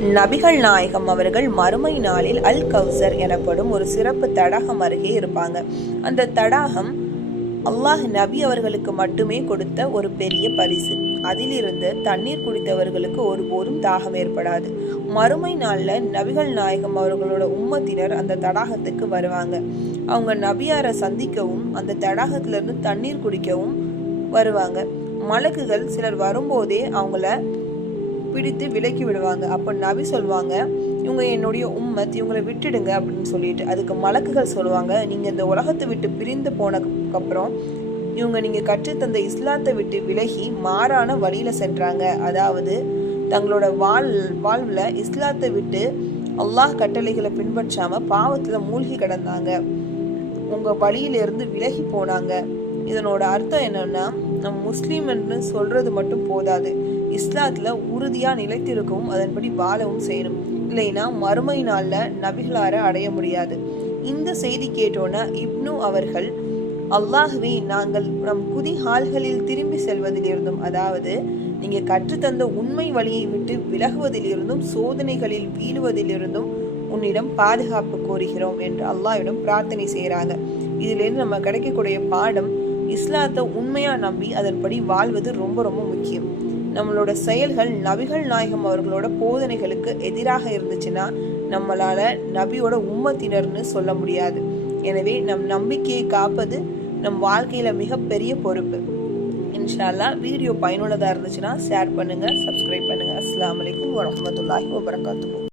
நபிகள் நாயகம் அவர்கள் மறுமை நாளில் அல் கௌசர் எனப்படும் ஒரு சிறப்பு தடாகம் அருகே இருப்பாங்க. அந்த தடாகம் அல்லாஹ் நபி அவர்களுக்கு மட்டுமே கொடுத்த ஒரு பெரிய பரிசு. அதிலிருந்து தண்ணீர் குடித்தவர்களுக்கு ஒருபோதும் தாகம் ஏற்படாது. மறுமை நாளில் நபிகள் நாயகம் அவர்களோட உம்மத்தினர் அந்த தடாகத்துக்கு வருவாங்க. அவங்க நபியாரை சந்திக்கவும் அந்த தடாகத்திலிருந்து தண்ணீர் குடிக்கவும் வருவாங்க. மலக்குகள் சிலர் வரும்போதே அவங்கள பிடித்து விலக்கி விடுவாங்க. அப்போ நபி சொல்லுவாங்க இவங்க என்னுடைய உம்மத் இவங்களை விட்டுடுங்க அப்படின்னு சொல்லிட்டு அதுக்கு மலக்குகள் சொல்லுவாங்க. நீங்கள் இந்த உலகத்தை விட்டு பிரிந்து போனதுக்கப்புறம் இவங்க நீங்கள் கற்றுத்தந்த இஸ்லாத்தை விட்டு விலகி மாறான வழியில் சென்றாங்க. அதாவது தங்களோட வாழ் வாழ்வில் இஸ்லாத்தை விட்டு அல்லாஹ் கட்டளைகளை பின்பற்றாமல் பாவத்தில் மூழ்கி கிடந்தாங்க. உங்கள் வழியிலிருந்து விலகி போனாங்க. இதனோட அர்த்தம் என்னென்னா நம் முஸ்லீம் என்று சொல்கிறது மட்டும் போதாது. இஸ்லாத்தில் உறுதியாக நிலைத்திருக்கவும் அதன்படி வாழவும் செய்யணும். இல்லைன்னா மறுமை நாளில் நபிகளார அடைய முடியாது. இந்த செய்தி கேட்டோன்னா இப்னு அவர்கள் அல்லாஹுவே நாங்கள் நம் குதி ஹால்களில் திரும்பி செல்வதிலிருந்தும் அதாவது நீங்கள் கற்றுத்தந்த உண்மை வழியை விட்டு விலகுவதிலிருந்தும் சோதனைகளில் வீழுவதிலிருந்தும் உன்னிடம் பாதுகாப்பு கோருகிறோம் என்று அல்லாஹ்விடம் பிரார்த்தனை செய்கிறாங்க இதிலிருந்து நம்ம கிடைக்கக்கூடிய பாடம் இஸ்லாத்தை உண்மையாக நம்பி அதன்படி வாழ்வது ரொம்ப ரொம்ப முக்கியம். நம்மளோட செயல்கள் நபிகள் நாயகம் அவர்களோட போதனைகளுக்கு எதிராக இருந்துச்சுன்னா நம்மளால நபியோட உம்மத்தினர்னு சொல்ல முடியாது. எனவே நம் நம்பிக்கையை காப்பது நம் வாழ்க்கையில மிகப்பெரிய பொறுப்பு. இன்ஷால்லா வீடியோ பயனுள்ளதாக இருந்துச்சுன்னா ஷேர் பண்ணுங்க சப்ஸ்கிரைப் பண்ணுங்க. அஸ்லாம் வலைக்கம் வரமத்துல்லாஹி வபரகாத்து